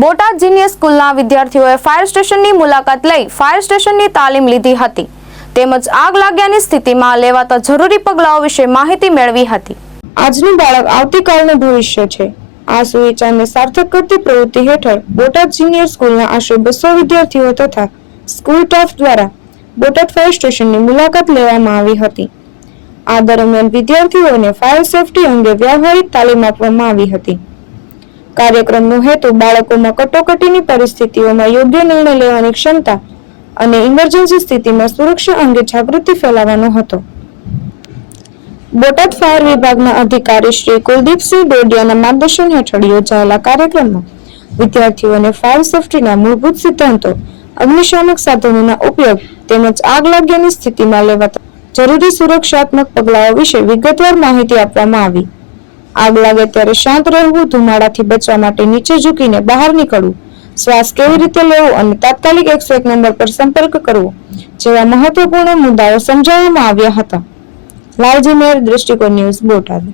બોટાદ જીનિયર સ્કૂલના વિદ્યાર્થીઓએ ફાયર સ્ટેશનની મુલાકાત લઈ ફાયર સ્ટેશનની તાલીમ લીધી હતી. તેમજ આગ લાગ્યાની સ્થિતિમાં લેવાતા જરૂરી પગલાઓ વિશે માહિતી મેળવી હતી. આજનું બાળક આવતીકાલનું ભવિષ્ય છે. આ સુવિચારને સાર્થક કરતી પ્રવૃત્તિ હેઠળ બોટાદ જીનિયર સ્કૂલના આશરે બસો વિદ્યાર્થીઓ તથા સ્કૂલ સ્ટાફ દ્વારા બોટાદ ફાયર સ્ટેશનની મુલાકાત લેવામાં આવી હતી. આ દરમિયાન વિદ્યાર્થીઓને ફાયર સેફટી અંગે વ્યવહારિક તાલીમ આપવામાં આવી હતી. કાર્યક્રમનો હેતુ બાળકોમાં કટોકટીની પરિસ્થિતિઓમાં યોગ્ય નિર્ણય લેવાની ક્ષમતા અને ઇમરજન્સી સ્થિતિમાં સુરક્ષા અંગે જાગૃતિ ફેલાવવાનો હતો. બોટાદ ફાયર વિભાગના અધિકારી શ્રી કુલદીપસિંહ ડોડિયાના માર્ગદર્શન હેઠળ યોજાયેલા કાર્યક્રમમાં વિદ્યાર્થીઓને ફાયર સેફટીના મૂળભૂત સિદ્ધાંતો, અગ્નિશામક સાધનોના ઉપયોગ તેમજ આગ લાગ્યાની સ્થિતિમાં લેવાતા જરૂરી સુરક્ષાત્મક પગલાઓ વિશે વિગતવાર માહિતી આપવામાં આવી. આગ લાગે ત્યારે શાંત રહેવું, ધુમાડાથી બચવા માટે નીચે ઝૂકીને બહાર નીકળવું. શ્વાસ કેવી રીતે લેવો અને તાત્કાલિક એકસો એક નંબર પર સંપર્ક કરવો જેવા મહત્વપૂર્ણ મુદ્દાઓ સમજાવવામાં આવ્યા હતા. લાલજી મેર, દ્રષ્ટિકોણ ન્યૂઝ બોટાદ.